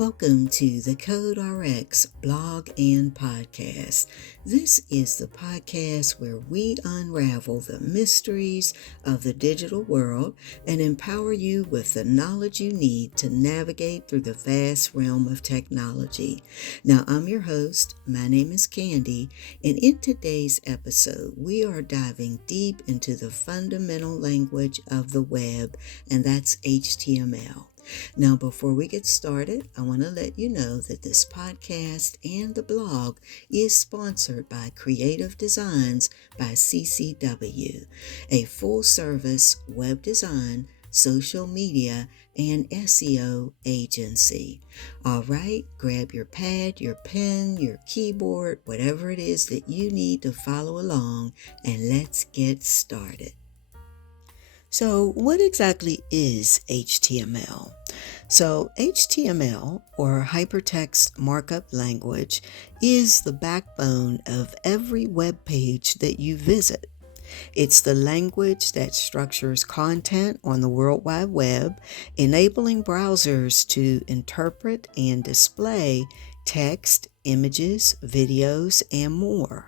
Welcome to the Code RX blog and podcast. This is the podcast where we unravel the mysteries of the digital world and empower you with the knowledge you need to navigate through the vast realm of technology. Now, I'm your host. My name is Candy, and in today's episode, we are diving deep into the fundamental language of the web, and that's HTML. Now, before we get started, I want to let you know that this podcast and the blog is sponsored by Creative Designs by CCW, a full-service web design, social media, and SEO agency. All right, grab your pad, your pen, your keyboard, whatever it is that you need to follow along, and let's get started. So, what exactly is HTML? So, HTML, or Hypertext Markup Language, is the backbone of every web page that you visit. It's the language that structures content on the World Wide Web, enabling browsers to interpret and display text, images, videos, and more.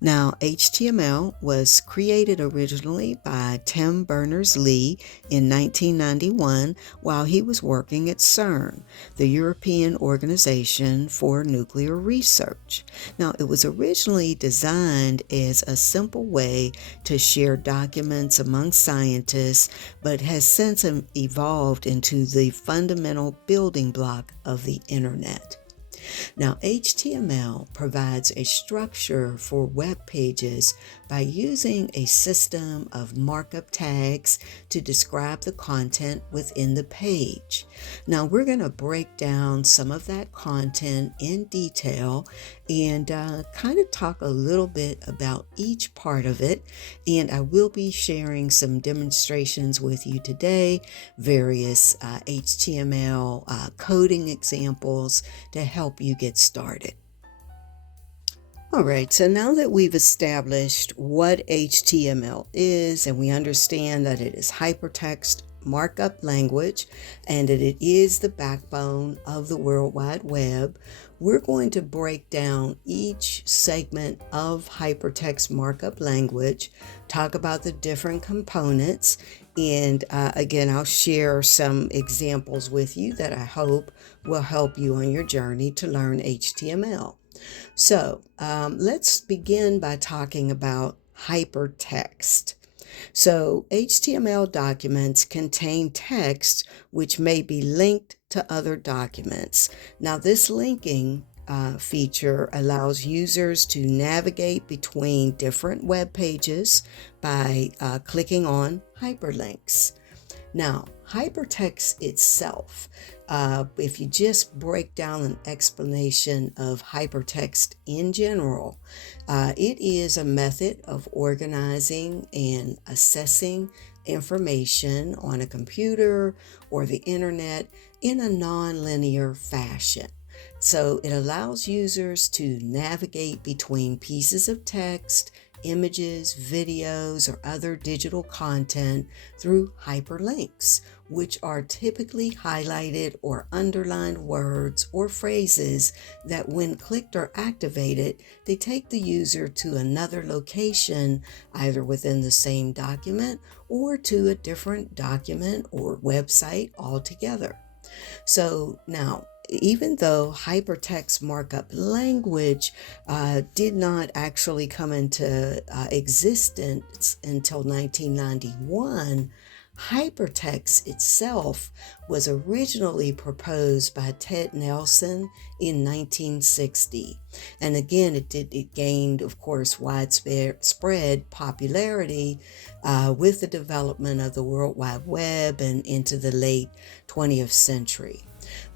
Now, HTML was created originally by Tim Berners-Lee in 1991 while he was working at CERN, the European Organization for Nuclear Research. Now, it was originally designed as a simple way to share documents among scientists, but has since evolved into the fundamental building block of the Internet. Now, HTML provides a structure for web pages by using a system of markup tags to describe the content within the page. Now, we're going to break down some of that content in detail and kind of talk a little bit about each part of it. And I will be sharing some demonstrations with you today, various HTML coding examples to help you get started. All right, so now that we've established what HTML is and we understand that it is hypertext markup language and that it is the backbone of the World Wide Web, we're going to break down each segment of hypertext markup language, talk about the different components, and again, I'll share some examples with you that I hope will help you on your journey to learn HTML. So let's begin by talking about hypertext. So HTML documents contain text which may be linked to other documents. Now, this linking feature allows users to navigate between different web pages by clicking on hyperlinks. Now, hypertext itself, if you just break down an explanation of hypertext in general, it is a method of organizing and assessing information on a computer or the internet in a non-linear fashion. So it allows users to navigate between pieces of text, images, videos, or other digital content through hyperlinks, which are typically highlighted or underlined words or phrases that when clicked or activated, they take the user to another location, either within the same document or to a different document or website altogether. So now, even though hypertext markup language did not actually come into existence until 1991, hypertext itself was originally proposed by Ted Nelson in 1960. And again, it gained, of course, widespread popularity with the development of the World Wide Web and into the late 20th century.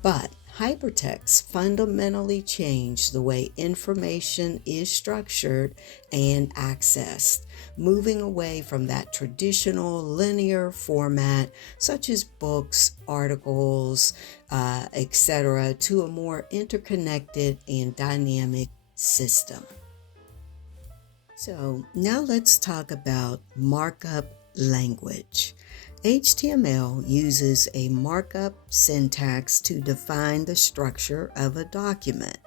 But hypertext fundamentally changed the way information is structured and accessed, moving away from that traditional linear format such as books, articles, etc., to a more interconnected and dynamic system. So now let's talk about markup language. HTML uses a markup syntax to define the structure of a document.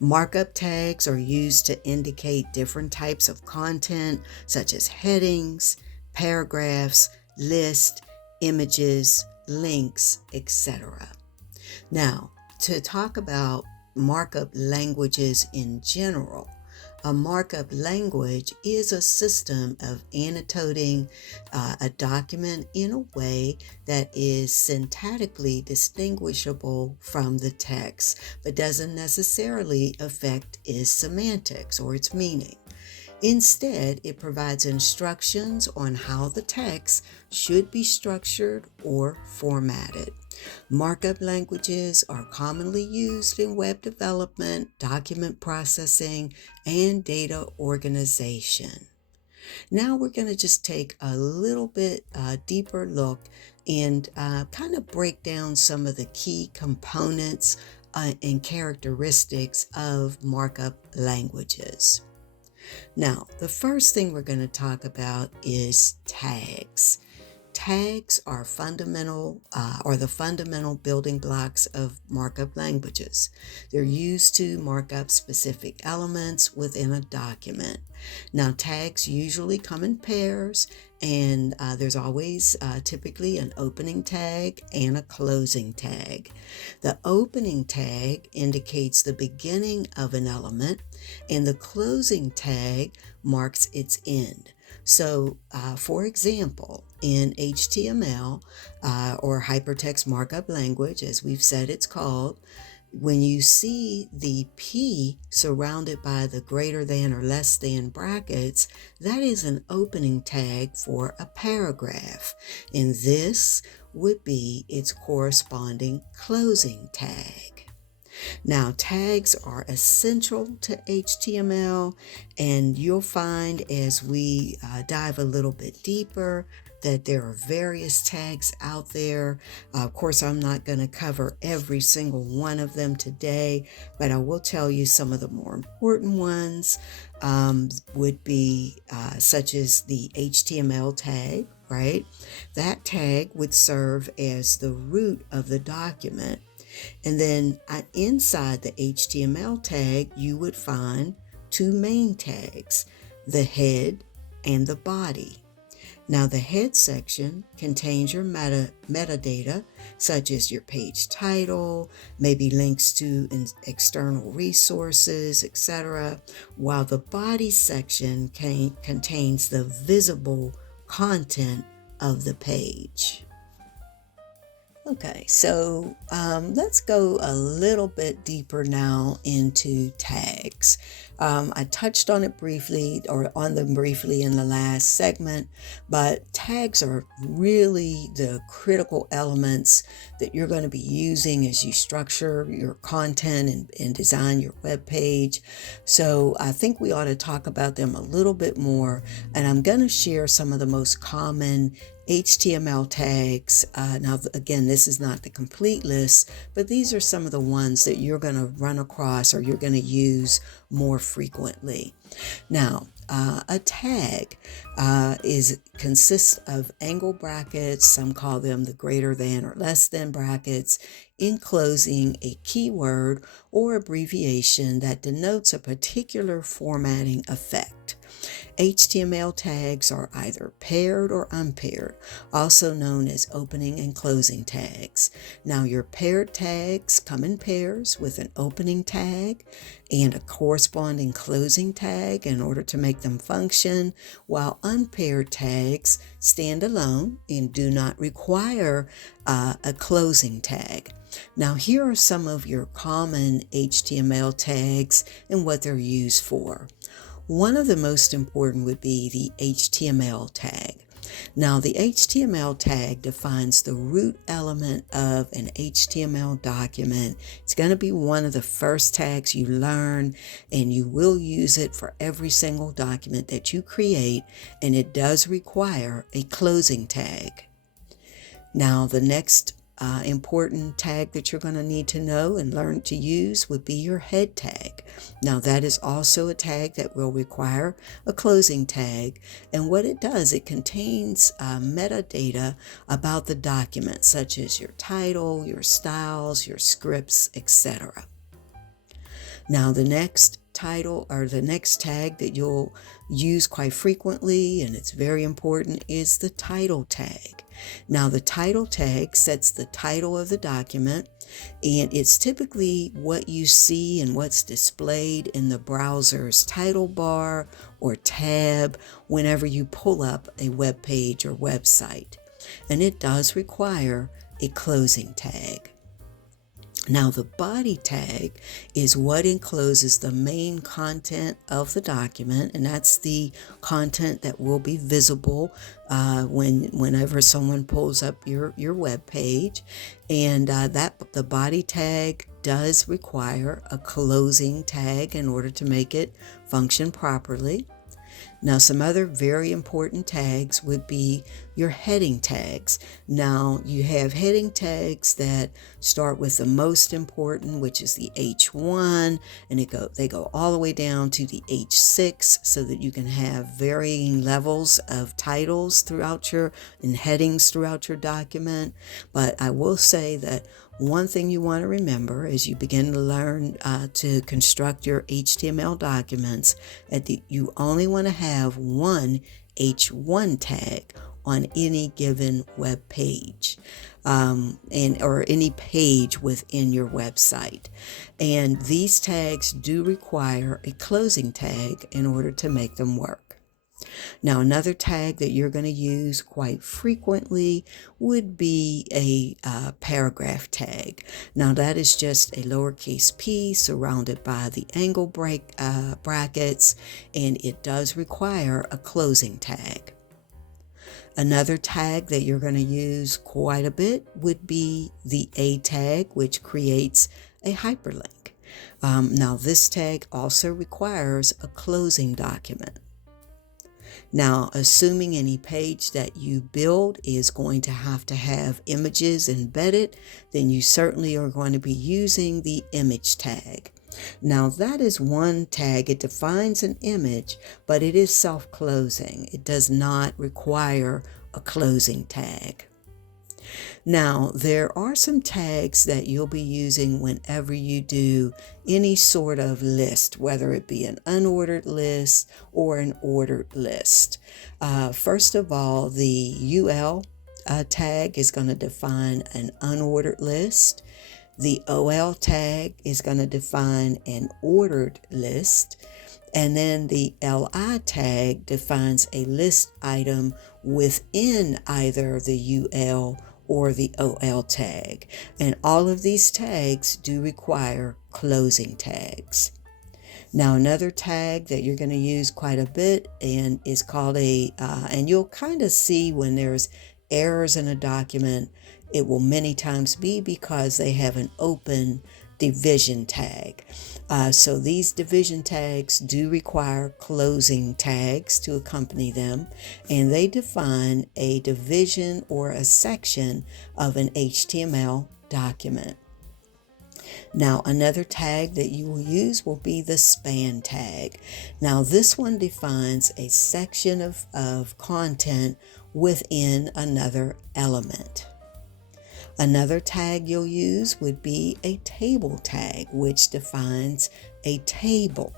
Markup tags are used to indicate different types of content, such as headings, paragraphs, lists, images, links, etc. Now, to talk about markup languages in general, a markup language is a system of annotating a document in a way that is syntactically distinguishable from the text, but doesn't necessarily affect its semantics or its meaning. Instead, it provides instructions on how the text should be structured or formatted. Markup languages are commonly used in web development, document processing, and data organization. Now we're going to just take a little bit deeper look and kind of break down some of the key components and characteristics of markup languages. Now, the first thing we're going to talk about is tags. Tags are the fundamental building blocks of markup languages. They're used to mark up specific elements within a document. Now, tags usually come in pairs, and there's always typically an opening tag and a closing tag. The opening tag indicates the beginning of an element, and the closing tag marks its end. So, for example, in HTML or hypertext markup language, as we've said it's called, when you see the P surrounded by the greater than or less than brackets, that is an opening tag for a paragraph, and this would be its corresponding closing tag. Now, tags are essential to HTML, and you'll find as we dive a little bit deeper that there are various tags out there. Of course, I'm not going to cover every single one of them today, but I will tell you some of the more important ones would be such as the HTML tag, right? That tag would serve as the root of the document. And then inside the HTML tag, you would find two main tags, the head and the body. Now, the head section contains your metadata, such as your page title, maybe links to external resources, etc., while the body section contains the visible content of the page. Okay, so let's go a little bit deeper now into tags. I touched on them briefly in the last segment, but tags are really the critical elements that you're going to be using as you structure your content and design your web page. So I think we ought to talk about them a little bit more, and I'm going to share some of the most common HTML tags. Now, again, this is not the complete list, but these are some of the ones that you're going to run across or you're going to use more frequently. Now, a tag consists of angle brackets, some call them the greater than or less than brackets, enclosing a keyword or abbreviation that denotes a particular formatting effect. HTML tags are either paired or unpaired, also known as opening and closing tags. Now, your paired tags come in pairs with an opening tag and a corresponding closing tag in order to make them function, while unpaired tags stand alone and do not require a closing tag. Now, here are some of your common HTML tags and what they're used for. One of the most important would be the HTML tag. Now, the HTML tag defines the root element of an HTML document. It's going to be one of the first tags you learn, and you will use it for every single document that you create, and it does require a closing tag. Now, the next important tag that you're going to need to know and learn to use would be your head tag. Now that is also a tag that will require a closing tag, and what it does, it contains metadata about the document, such as your title, your styles, your scripts, etc. Now the next title or the next tag that you'll use quite frequently, and it's very important, is the title tag. Now the title tag sets the title of the document, and it's typically what you see and what's displayed in the browser's title bar or tab whenever you pull up a web page or website. And it does require a closing tag. Now the body tag is what encloses the main content of the document, and that's the content that will be visible whenever someone pulls up your web page. And the body tag does require a closing tag in order to make it function properly. Now, some other very important tags would be your heading tags. Now, you have heading tags that start with the most important, which is the H1, and they go all the way down to the H6, so that you can have varying levels of titles and headings throughout your document. But I will say that one thing you want to remember as you begin to learn to construct your HTML documents, you only want to have one H1 tag on any given web page or any page within your website. And these tags do require a closing tag in order to make them work. Now, another tag that you're going to use quite frequently would be a paragraph tag. Now, that is just a lowercase p surrounded by the angle brackets, and it does require a closing tag. Another tag that you're going to use quite a bit would be the A tag, which creates a hyperlink. Now, this tag also requires a closing document. Now, assuming any page that you build is going to have images embedded, then you certainly are going to be using the image tag. Now, that is one tag. It defines an image, but it is self-closing. It does not require a closing tag. Now, there are some tags that you'll be using whenever you do any sort of list, whether it be an unordered list or an ordered list. First of all, the UL tag is going to define an unordered list. The OL tag is going to define an ordered list. And then the LI tag defines a list item within either the UL or the OL tag. And all of these tags do require closing tags. Now, another tag that you're going to use quite a bit and is called and you'll kind of see when there's errors in a document, it will many times be because they have an open division tag. So these division tags do require closing tags to accompany them, and they define a division or a section of an HTML document. Now, another tag that you will use will be the span tag. Now, this one defines a section of content within another element. Another tag you'll use would be a table tag, which defines a table.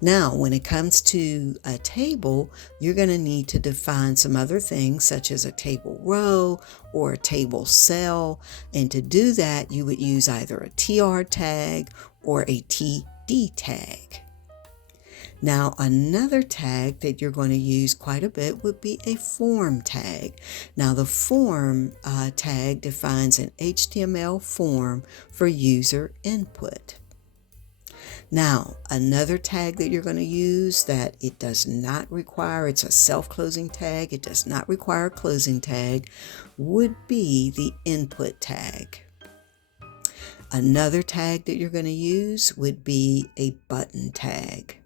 Now, when it comes to a table, you're going to need to define some other things, such as a table row or a table cell. And to do that, you would use either a TR tag or a TD tag. Now, another tag that you're going to use quite a bit would be a form tag. Now, the form tag defines an HTML form for user input. Now, another tag that you're going to use that it does not require, it's a self-closing tag, it does not require a closing tag, would be the input tag. Another tag that you're going to use would be a button tag.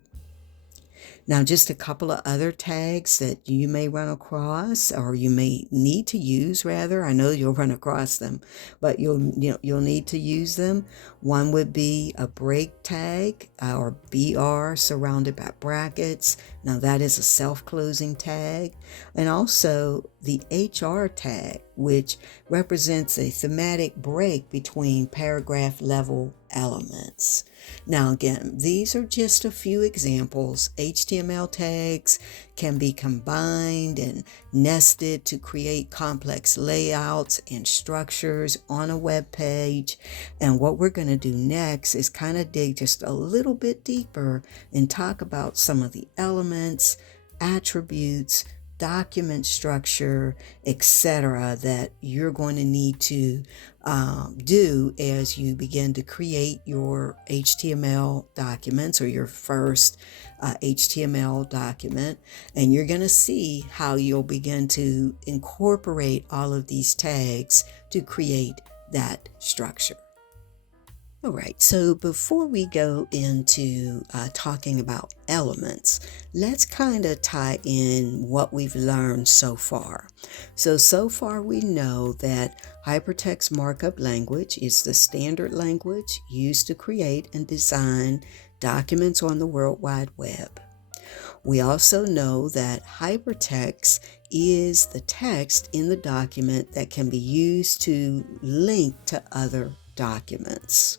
Now, just a couple of other tags that you may run across, or you may need to use, rather. I know you'll run across them, but you'll need to use them. One would be a break tag, or BR surrounded by brackets. Now, that is a self-closing tag. And also the HR tag, which represents a thematic break between paragraph level elements. Now again, these are just a few examples. HTML tags can be combined and nested to create complex layouts and structures on a web page. And what we're going to do next is kind of dig just a little bit deeper and talk about some of the elements, attributes, document structure, etc., that you're going to need to do as you begin to create your HTML documents, or your first HTML document. And you're going to see how you'll begin to incorporate all of these tags to create that structure. All right, so before we go into talking about elements, let's kind of tie in what we've learned so far. So far we know that hypertext markup language is the standard language used to create and design documents on the World Wide Web. We also know that hypertext is the text in the document that can be used to link to other documents.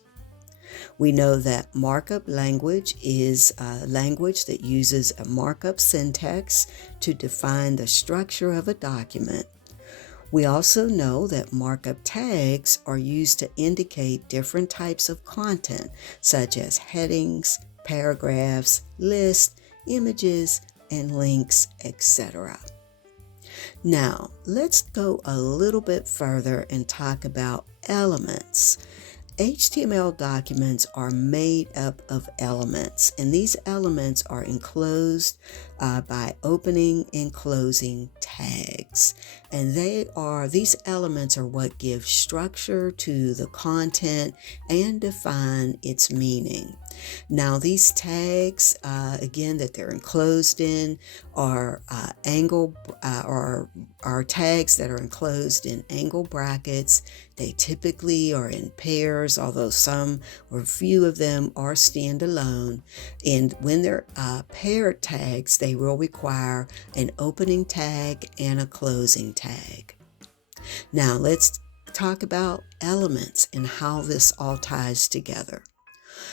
We know that markup language is a language that uses a markup syntax to define the structure of a document. We also know that markup tags are used to indicate different types of content, such as headings, paragraphs, lists, images, and links, etc. Now, let's go a little bit further and talk about elements. HTML documents are made up of elements, and these elements are enclosed by opening and closing tags. And these elements are what give structure to the content and define its meaning. Now, these tags, again, that they're enclosed in are tags that are enclosed in angle brackets. They typically are in pairs, although some or few of them are standalone. And when they're paired tags, they will require an opening tag and a closing tag. Now, let's talk about elements and how this all ties together.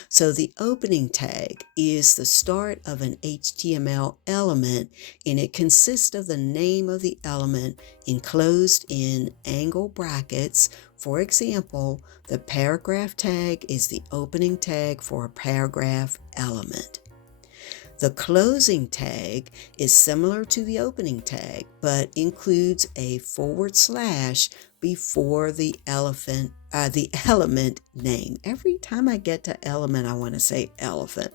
So the opening tag is the start of an HTML element, and it consists of the name of the element enclosed in angle brackets. For example, the paragraph tag is the opening tag for a paragraph element. The closing tag is similar to the opening tag, but includes a / before the element name. Every time I get to element, I want to say elephant.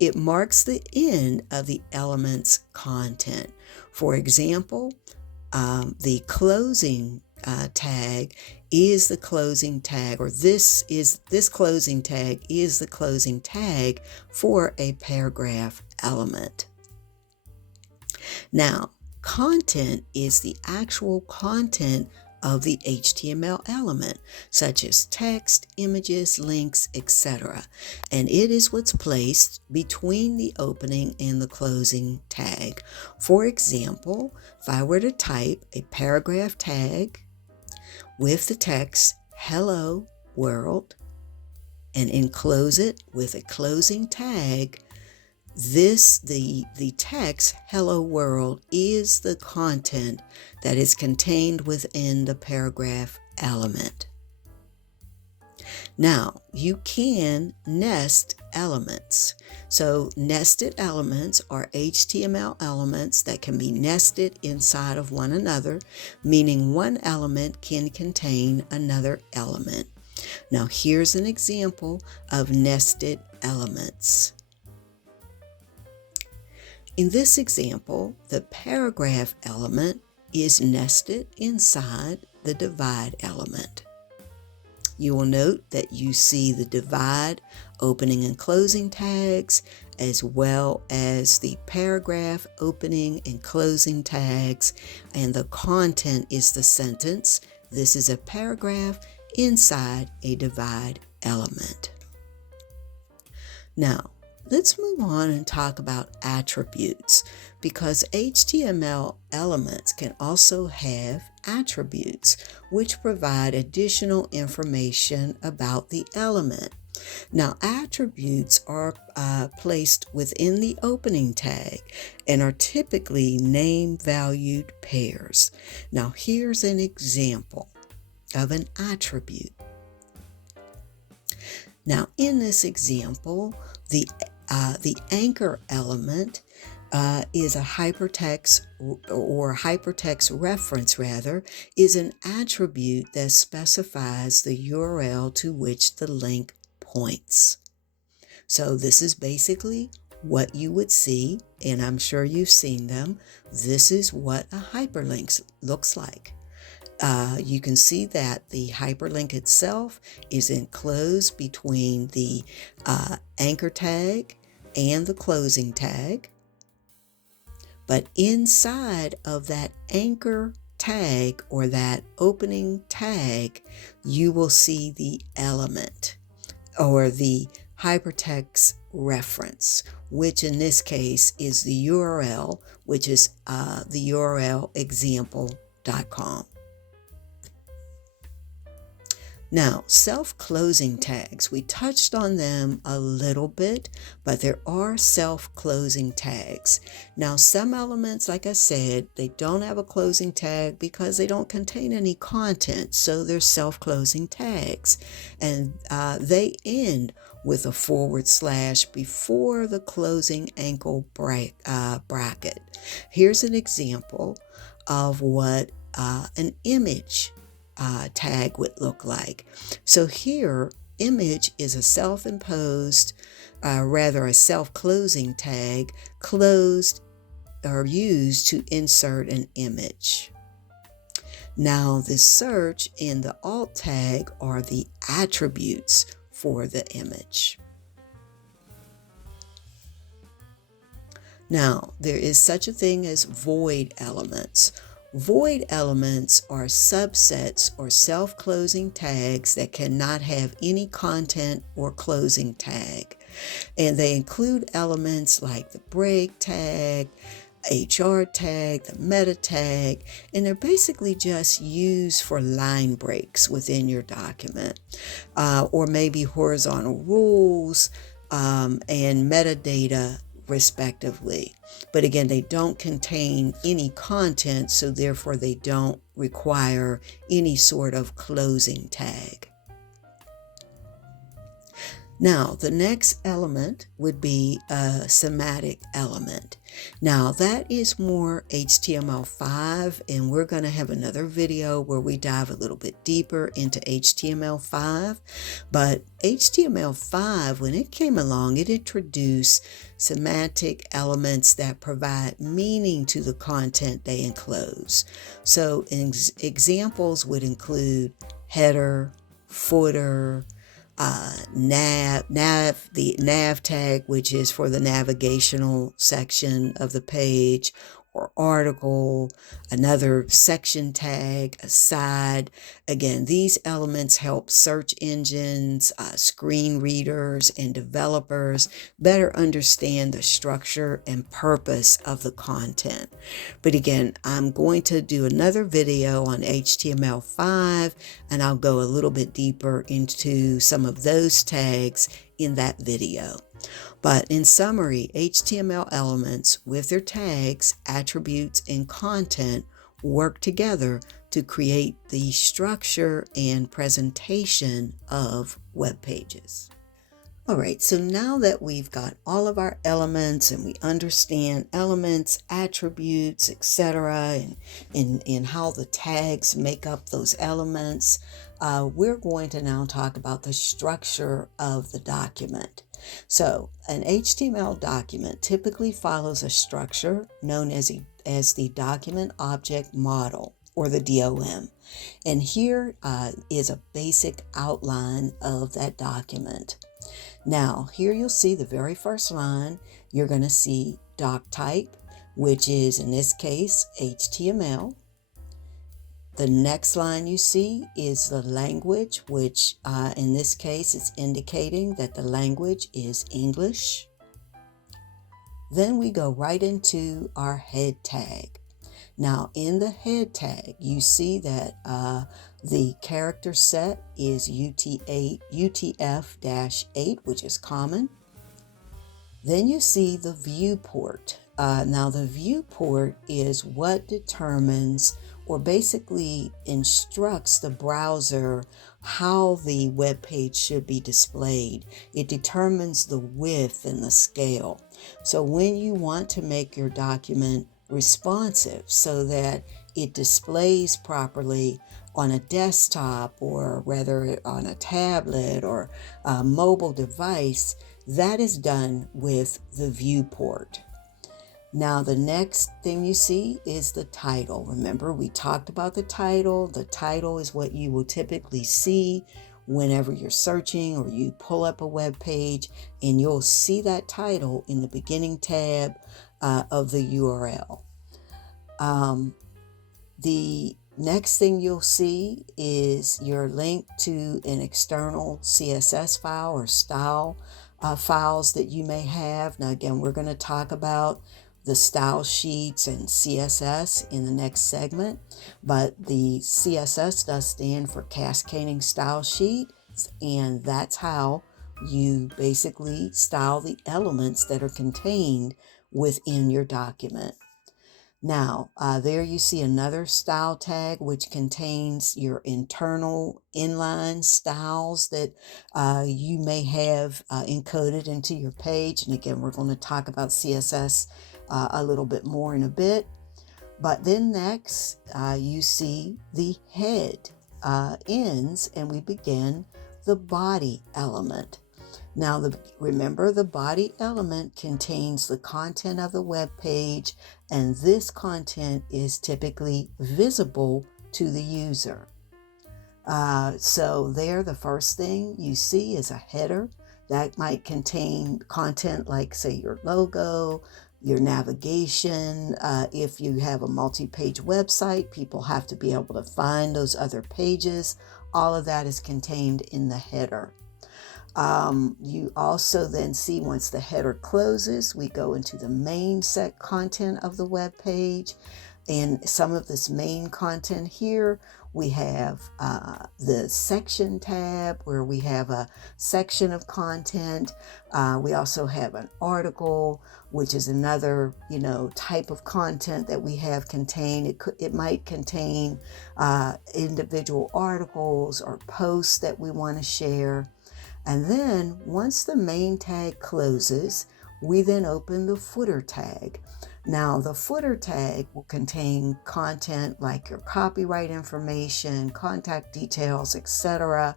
It marks the end of the element's content. For example, the closing tag is the closing tag, or this closing tag is the closing tag for a paragraph element. Now, content is the actual content of the HTML element, such as text, images, links, etc. And it is what's placed between the opening and the closing tag. For example, if I were to type a paragraph tag with the text "Hello World" and enclose it with a closing tag, the text "Hello World" is the content that is contained within the paragraph element. Now, you can nest elements. So nested elements are HTML elements that can be nested inside of one another, meaning one element can contain another element. Now, here's an example of nested elements. In this example, the paragraph element is nested inside the divide element. You will note that you see the divide opening and closing tags, as well as the paragraph opening and closing tags, and the content is the sentence. This is a paragraph inside a divide element. Now, let's move on and talk about attributes, because HTML elements can also have attributes, which provide additional information about the element. Now, attributes are placed within the opening tag and are typically name-valued pairs. Now, here's an example of an attribute. Now, in this example, the anchor element is a hypertext or hypertext reference rather, is an attribute that specifies the URL to which the link points. So this is basically what you would see, and I'm sure you've seen them. This is what a hyperlink looks like. You can see that the hyperlink itself is enclosed between the anchor tag and the closing tag. But inside of that anchor tag or that opening tag, you will see the element or the hypertext reference, which in this case is the URL, which is the URL example.com. Now, self-closing tags, we touched on them a little bit, but there are self-closing tags. Now, some elements, like I said, they don't have a closing tag because they don't contain any content, so they're self-closing tags. And they end with a / before the closing angle bracket. Here's an example of what an image tag would look like. So here, image is a self-imposed, a self-closing tag closed or used to insert an image. Now, the search and the alt tag are the attributes for the image. Now, there is such a thing as void elements. Void elements are subsets or self-closing tags that cannot have any content or closing tag. And they include elements like the break tag, HR tag, the meta tag, and they're basically just used for line breaks within your document, or maybe horizontal rules and metadata respectively. But again, they don't contain any content, so therefore they don't require any sort of closing tag. Now, the next element would be a semantic element. Now, that is more HTML5, and we're going to have another video where we dive a little bit deeper into HTML5. But HTML5, when it came along, it introduced semantic elements that provide meaning to the content they enclose. So examples would include header, footer, the nav tag, which is for the navigational section of the page, or article, another section tag, aside. Again, these elements help search engines, screen readers, and developers better understand the structure and purpose of the content. But again, I'm going to do another video on HTML5, and I'll go a little bit deeper into some of those tags in that video. But in summary, HTML elements with their tags, attributes, and content work together to create the structure and presentation of web pages. All right, so now that we've got all of our elements and we understand elements, attributes, etc., and how the tags make up those elements, we're going to now talk about the structure of the document. So an HTML document typically follows a structure known as the Document Object Model, or the DOM. And here is a basic outline of that document. Now, here you'll see the very first line. You're going to see doc type, which is in this case HTML. The next line you see is the language, which in this case it's indicating that the language is English. Then we go right into our head tag. Now in the head tag, you see that the character set is UTF-8, which is common. Then you see the viewport. Now the viewport is what determines or basically instructs the browser how the web page should be displayed. It determines the width and the scale. So when you want to make your document responsive so that it displays properly on a desktop or rather on a tablet or a mobile device, that is done with the viewport. Now the next thing you see is the title. Remember, we talked about the title. The title is what you will typically see whenever you're searching or you pull up a web page, and you'll see that title in the beginning tab of the URL. The next thing you'll see is your link to an external CSS file or style files that you may have. Now again, we're going to talk about the style sheets and CSS in the next segment, but the CSS does stand for Cascading Style Sheet, and that's how you basically style the elements that are contained within your document. Now, there you see another style tag, which contains your internal inline styles that you may have encoded into your page. And again, we're going to talk about CSS a little bit more in a bit. But then next, you see the head ends, and we begin the body element. Now, remember, the body element contains the content of the web page, and this content is typically visible to the user. So there, the first thing you see is a header that might contain content like, say, your logo, your navigation. If you have a multi-page website, people have to be able to find those other pages. All of that is contained in the header. You also then see once the header closes, we go into the main set content of the web page. And some of this main content here, we have the section tab where we have a section of content. We also have an article, which is another, type of content that we have contained. It might contain individual articles or posts that we want to share. And then once the main tag closes, we then open the footer tag. Now the footer tag will contain content like your copyright information, contact details, etc.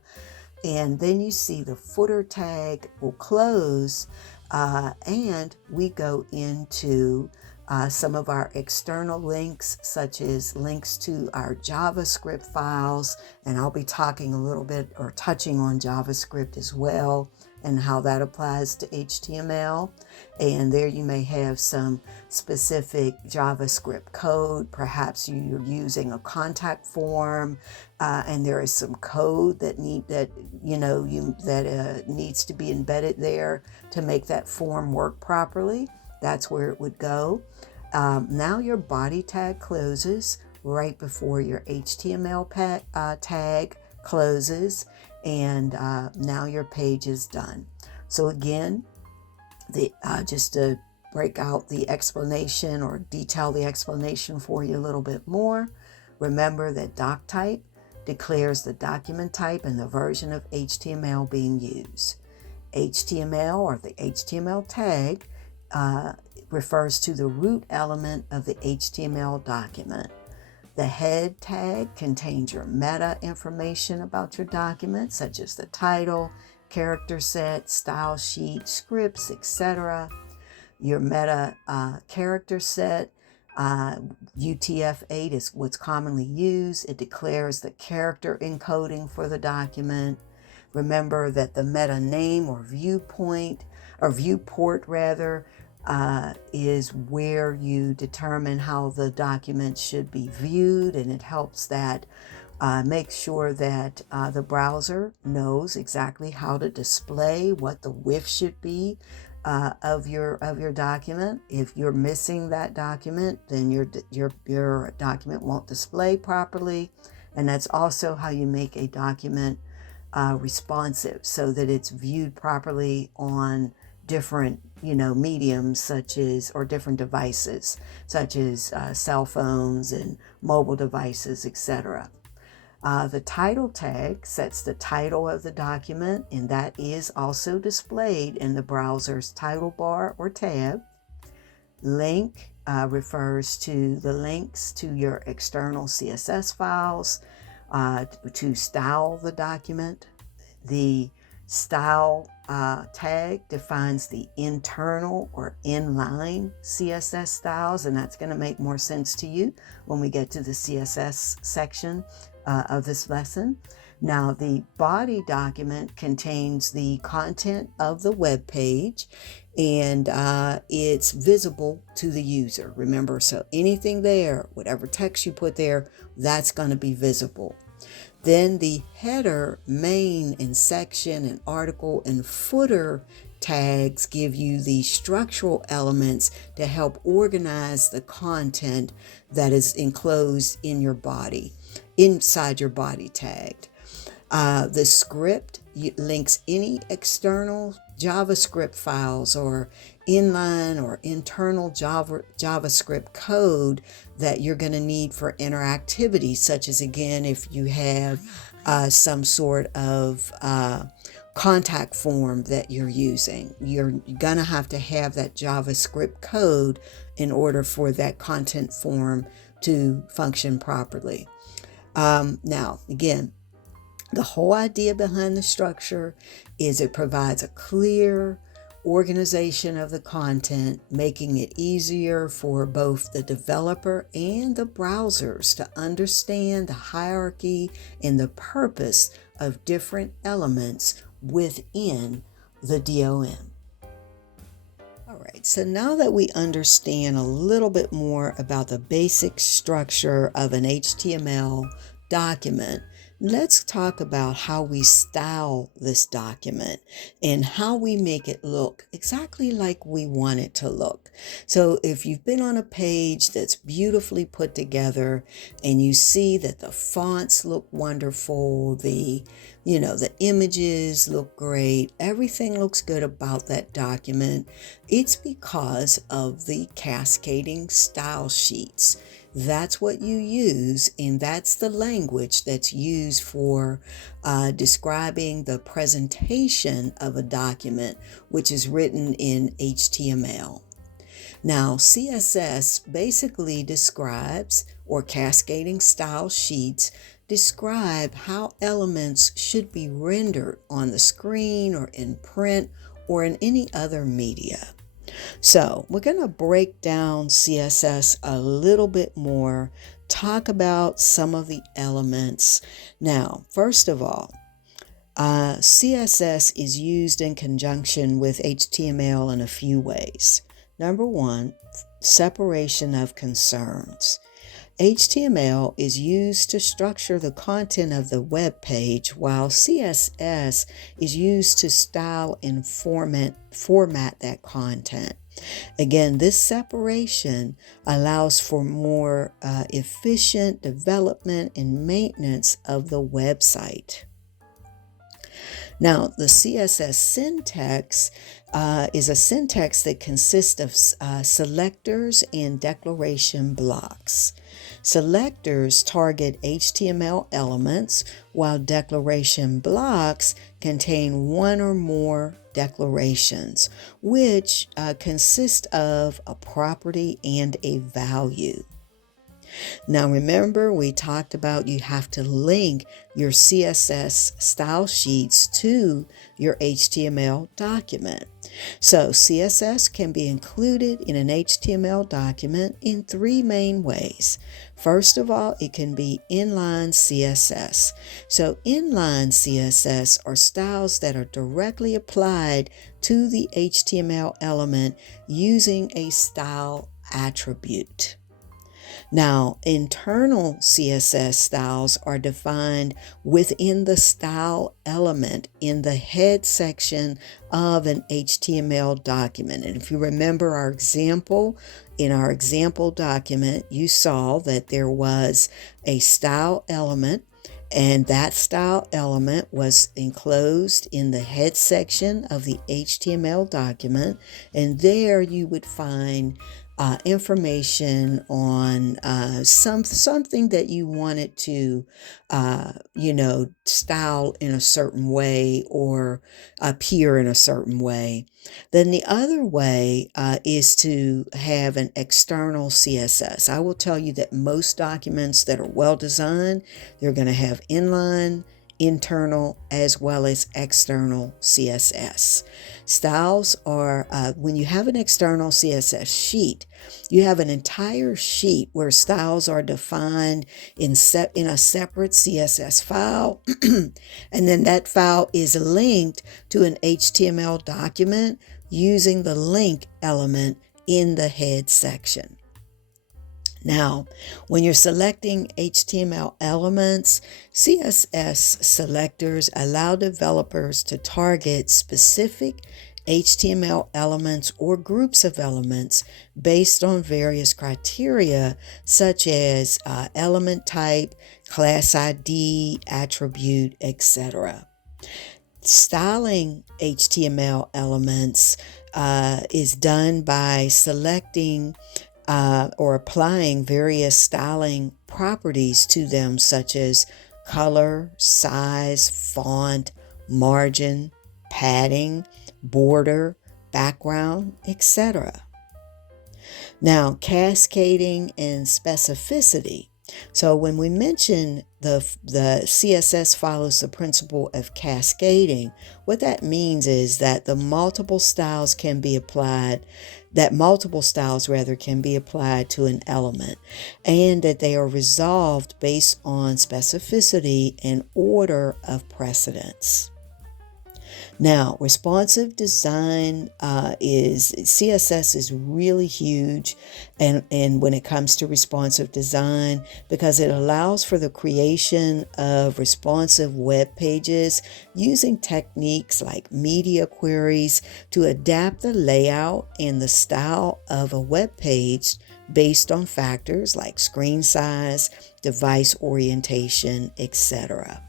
And then you see the footer tag will close and we go into some of our external links, such as links to our JavaScript files, and I'll be talking a little bit or touching on JavaScript as well and how that applies to HTML. And there you may have some specific JavaScript code. Perhaps you're using a contact form, and there is some code that needs to be embedded there to make that form work properly. That's where it would go. Now your body tag closes right before your HTML tag closes, and now your page is done. So again, just to break out the explanation or detail the explanation for you a little bit more, remember that doc type declares the document type and the version of HTML being used. HTML, or the HTML tag, refers to the root element of the HTML document. The head tag contains your meta information about your document, such as the title, character set, style sheet, scripts, etc. Your meta character set, UTF-8 is what's commonly used. It declares the character encoding for the document. Remember that the meta name or viewport rather, is where you determine how the document should be viewed, and it helps that make sure that the browser knows exactly how to display what the width should be of your document. If you're missing that document, then your document won't display properly, and that's also how you make a document responsive so that it's viewed properly on different mediums or different devices such as cell phones and mobile devices, etc. The title tag sets the title of the document, and that is also displayed in the browser's title bar or tab. Link refers to the links to your external CSS files to style the document. The style tag defines the internal or inline CSS styles, and that's going to make more sense to you when we get to the CSS section of this lesson. Now, the body document contains the content of the web page, and it's visible to the user. Remember, so anything there, whatever text you put there, that's going to be visible. Then the header, main, and section, and article, and footer tags give you the structural elements to help organize the content that is enclosed in your body, inside your body tagged. The script links any external JavaScript files or inline or internal JavaScript code that you're going to need for interactivity, such as, again, if you have some sort of contact form that you're using. You're going to have that JavaScript code in order for that content form to function properly. Now, again, the whole idea behind the structure is it provides a clear organization of the content, making it easier for both the developer and the browsers to understand the hierarchy and the purpose of different elements within the DOM. All right, so now that we understand a little bit more about the basic structure of an HTML document, let's talk about how we style this document and how we make it look exactly like we want it to look. So if you've been on a page that's beautifully put together and you see that the fonts look wonderful, the images look great, everything looks good about that document, it's because of the cascading style sheets. That's what you use, and that's the language that's used for describing the presentation of a document, which is written in HTML. Now, CSS basically describes, or cascading style sheets describe how elements should be rendered on the screen or in print or in any other media. So we're going to break down CSS a little bit more, talk about some of the elements. Now, first of all, CSS is used in conjunction with HTML in a few ways. Number one, separation of concerns. HTML is used to structure the content of the web page, while CSS is used to style and format that content. Again, this separation allows for more efficient development and maintenance of the website. Now, the CSS syntax is a syntax that consists of selectors and declaration blocks. Selectors target HTML elements, while declaration blocks contain one or more declarations, which consist of a property and a value. Now remember, we talked about you have to link your CSS style sheets to your HTML document. So CSS can be included in an HTML document in three main ways. First of all, it can be inline CSS. So inline CSS are styles that are directly applied to the HTML element using a style attribute. Now, internal CSS styles are defined within the style element in the head section of an HTML document. And if you remember our example, in our example document, you saw that there was a style element, and that style element was enclosed in the head section of the HTML document, and there you would find information on something that you wanted to, style in a certain way or appear in a certain way. Then the other way is to have an external CSS. I will tell you that most documents that are well designed, they're going to have inline, internal, as well as external CSS. Styles are, when you have an external CSS sheet, you have an entire sheet where styles are defined in a separate CSS file, and then that file is linked to an HTML document using the link element in the head section. Now, when you're selecting HTML elements, CSS selectors allow developers to target specific HTML elements or groups of elements based on various criteria such as element type, class ID, attribute, etc. Styling HTML elements is done by selecting or applying various styling properties to them, such as color, size, font, margin, padding, border, background, etc. Now, cascading and specificity. So when we mention the CSS follows the principle of cascading, what that means is that multiple styles can be applied to an element, and that they are resolved based on specificity and order of precedence. Now, responsive design CSS is really huge, and when it comes to responsive design, because it allows for the creation of responsive web pages using techniques like media queries to adapt the layout and the style of a web page based on factors like screen size, device orientation, etc.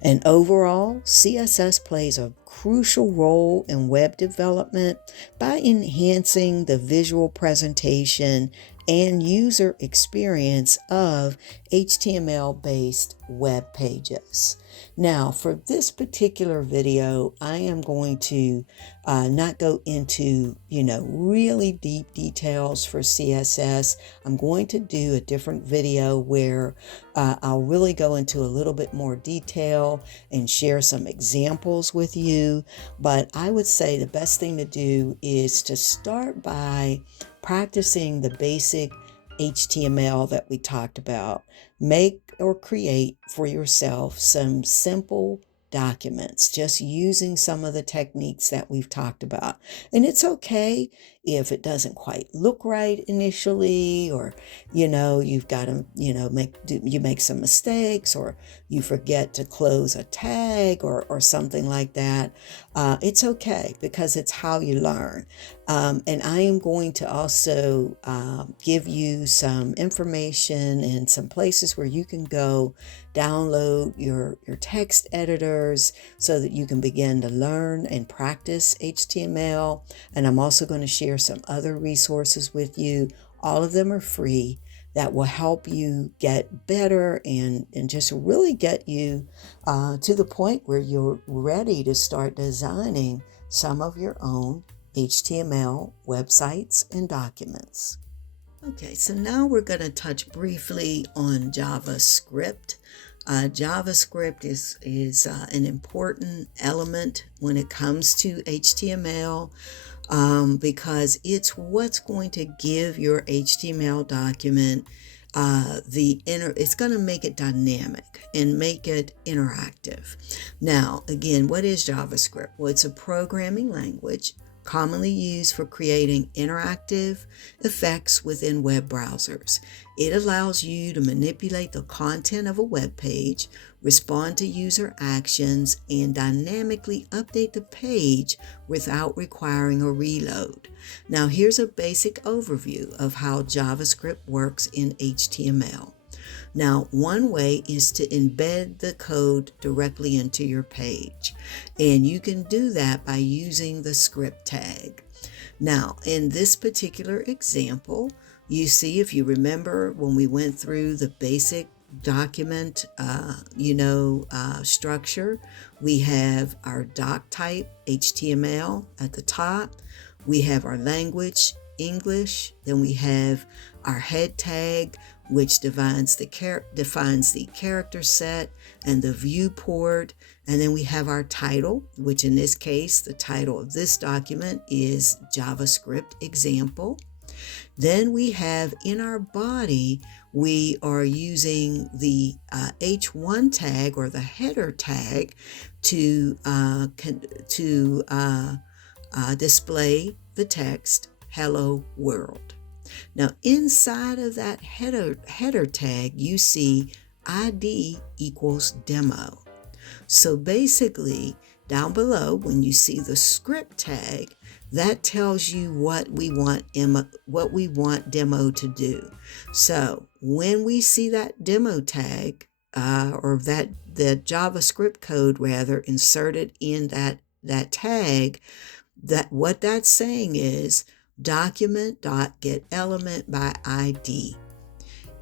And overall, CSS plays a crucial role in web development by enhancing the visual presentation and user experience of HTML-based web pages. Now, for this particular video, I am going to not go into, really deep details for CSS. I'm going to do a different video where I'll really go into a little bit more detail and share some examples with you. But I would say the best thing to do is to start by practicing the basic HTML that we talked about. Make or create for yourself some simple documents, just using some of the techniques that we've talked about. And it's okay if it doesn't quite look right initially, or you've got to you make some mistakes, or you forget to close a tag or something like that. It's okay, because it's how you learn. And I am going to also give you some information and some places where you can go download your text editors so that you can begin to learn and practice HTML. And I'm also going to share some other resources with you. All of them are free, that will help you get better and just really get you to the point where you're ready to start designing some of your own HTML websites and documents. Okay, so now we're going to touch briefly on JavaScript. JavaScript is an important element when it comes to HTML because it's what's going to give your HTML document it's going to make it dynamic and make it interactive. Now, again, what is JavaScript? Well, it's a programming language commonly used for creating interactive effects within web browsers. It allows you to manipulate the content of a web page, respond to user actions, and dynamically update the page without requiring a reload. Now, here's a basic overview of how JavaScript works in HTML. Now, one way is to embed the code directly into your page, and you can do that by using the script tag. Now, in this particular example, you see, if you remember when we went through the basic document, structure, we have our doc type, HTML, at the top. We have our language, English. Then we have our head tag, which defines the character set and the viewport. And then we have our title, which in this case, the title of this document is JavaScript example. Then we have in our body, we are using the H1 tag or the header tag to display the text, hello world. Now, inside of that header tag, you see ID equals demo. So basically, down below, when you see the script tag, that tells you what we want demo to do. So when we see that demo tag, the JavaScript code rather inserted in that tag, what that's saying is document.getElement by ID.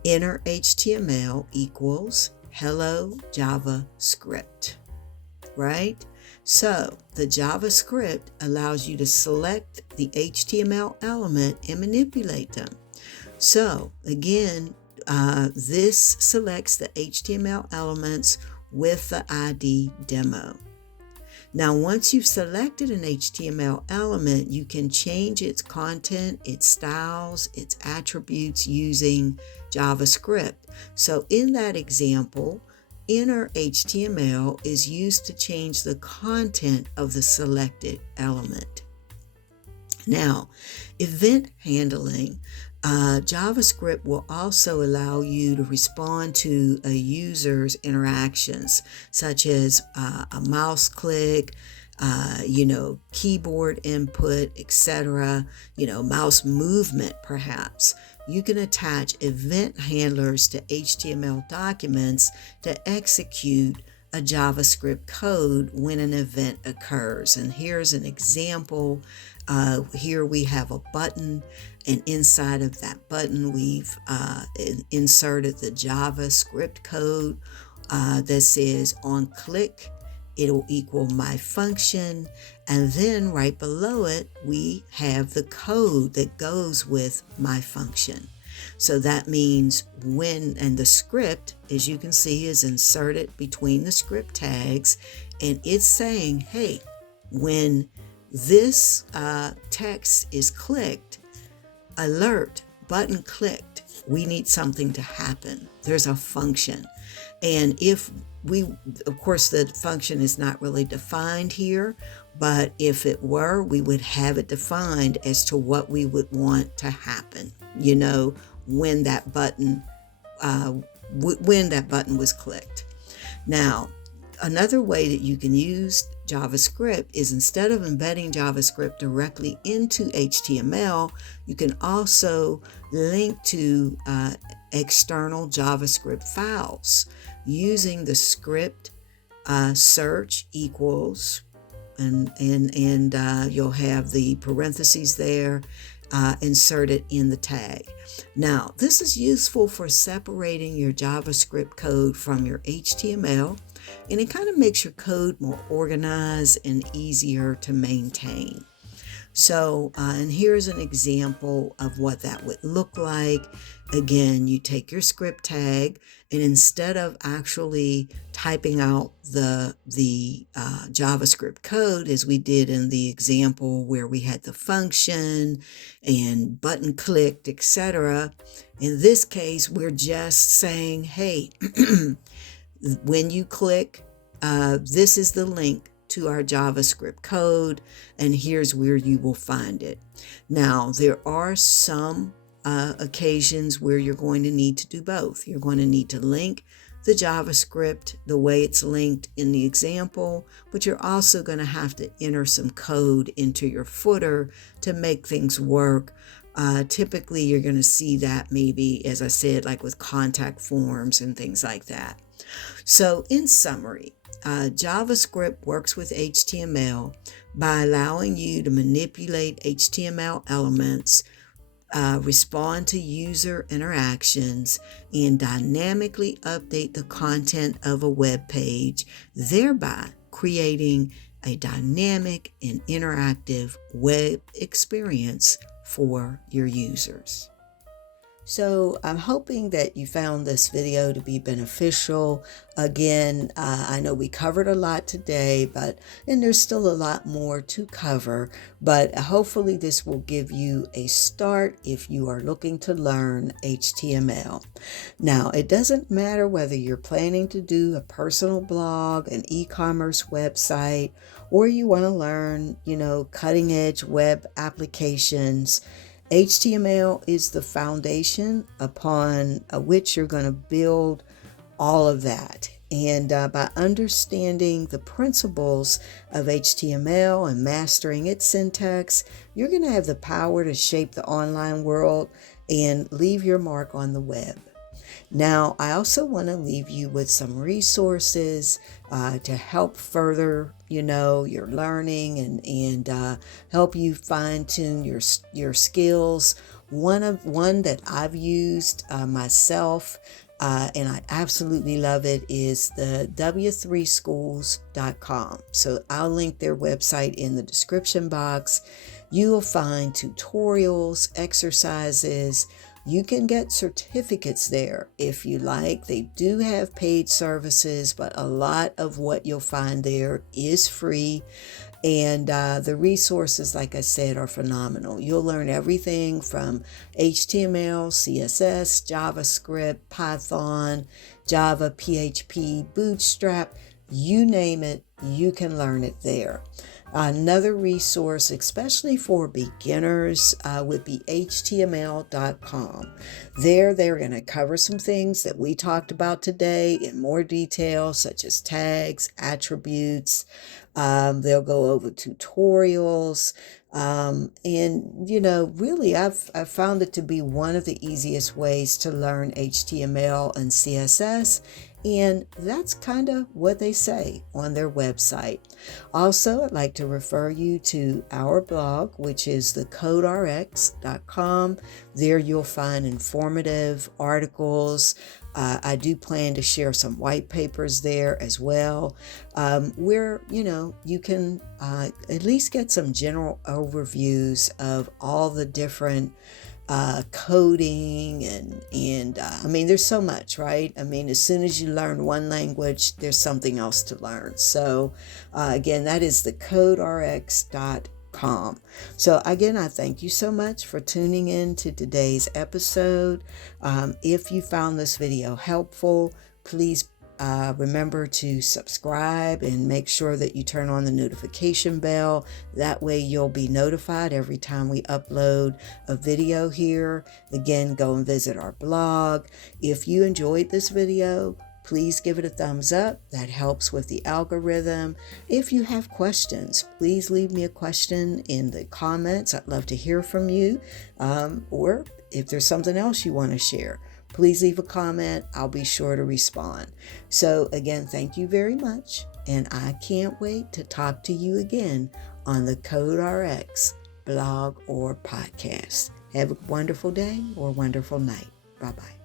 Enter HTML equals hello JavaScript, right? So the JavaScript allows you to select the HTML element and manipulate them. So again, this selects the HTML elements with the ID demo. Now, once you've selected an HTML element, you can change its content, its styles, its attributes using JavaScript. So in that example, inner HTML is used to change the content of the selected element. Now, event handling. JavaScript will also allow you to respond to a user's interactions, such as a mouse click, keyboard input, etc., mouse movement perhaps. You can attach event handlers to HTML documents to execute a JavaScript code when an event occurs. And here's an example. Here we have a button, and inside of that button we've inserted the JavaScript code that says on click it'll equal my function, and then right below it we have the code that goes with my function. So that means and the script, as you can see, is inserted between the script tags, and it's saying, hey, when this text is clicked, alert, button clicked, we need something to happen. There's a function. And of course, the function is not really defined here, but if it were, we would have it defined as to what we would want to happen, when that button was clicked. Now, another way that you can use JavaScript is, instead of embedding JavaScript directly into HTML, you can also link to external JavaScript files using the script search equals, and you'll have the parentheses there inserted in the tag. Now, this is useful for separating your JavaScript code from your HTML, and it kind of makes your code more organized and easier to maintain. So, and here's an example of what that would look like. Again, you take your script tag, and instead of actually typing out the JavaScript code as we did in the example where we had the function and button clicked, etc., in this case, we're just saying, hey, when you click, this is the link to our JavaScript code, and here's where you will find it. Now, there are some occasions where you're going to need to do both. You're going to need to link the JavaScript the way it's linked in the example, but you're also going to have to enter some code into your footer to make things work. Typically, you're going to see that maybe, as I said, like with contact forms and things like that. So in summary, JavaScript works with HTML by allowing you to manipulate HTML elements, respond to user interactions, and dynamically update the content of a web page, thereby creating a dynamic and interactive web experience for your users. So I'm hoping that you found this video to be beneficial. Again, I know we covered a lot today, and there's still a lot more to cover, but hopefully this will give you a start if you are looking to learn HTML. Now, it doesn't matter whether you're planning to do a personal blog, an e-commerce website, or you want to learn, cutting edge web applications. HTML is the foundation upon which you're going to build all of that. And by understanding the principles of HTML and mastering its syntax, you're going to have the power to shape the online world and leave your mark on the web. Now, I also want to leave you with some resources to help further, your learning and help you fine-tune your skills. One that I've used myself, and I absolutely love it, is the w3schools.com. So I'll link their website in the description box. You will find tutorials, exercises. You can get certificates there if you like. They do have paid services, but a lot of what you'll find there is free. And the resources, like I said, are phenomenal. You'll learn everything from HTML, CSS, JavaScript, Python, Java, PHP, Bootstrap, you name it, you can learn it there. Another resource, especially for beginners, would be html.com. There, they're going to cover some things that we talked about today in more detail, such as tags, attributes. They'll go over tutorials. Really, I've found it to be one of the easiest ways to learn HTML and CSS. And that's kind of what they say on their website. Also, I'd like to refer you to our blog, which is thecodrx.com. There you'll find informative articles. I do plan to share some white papers there as well, where, you can at least get some general overviews of all the different coding and I mean, there's so much, right? I mean, as soon as you learn one language, there's something else to learn. So again, that is thecodrx.com. So again, I thank you so much for tuning in to today's episode. If you found this video helpful, please remember to subscribe and make sure that you turn on the notification bell. That way you'll be notified every time we upload a video here. Again, go and visit our blog. If you enjoyed this video, please give it a thumbs up. That helps with the algorithm. If you have questions, please leave me a question in the comments. I'd love to hear from you. Or if there's something else you want to share, please leave a comment. I'll be sure to respond. So again, thank you very much. And I can't wait to talk to you again on the CodeRx blog or podcast. Have a wonderful day or wonderful night. Bye-bye.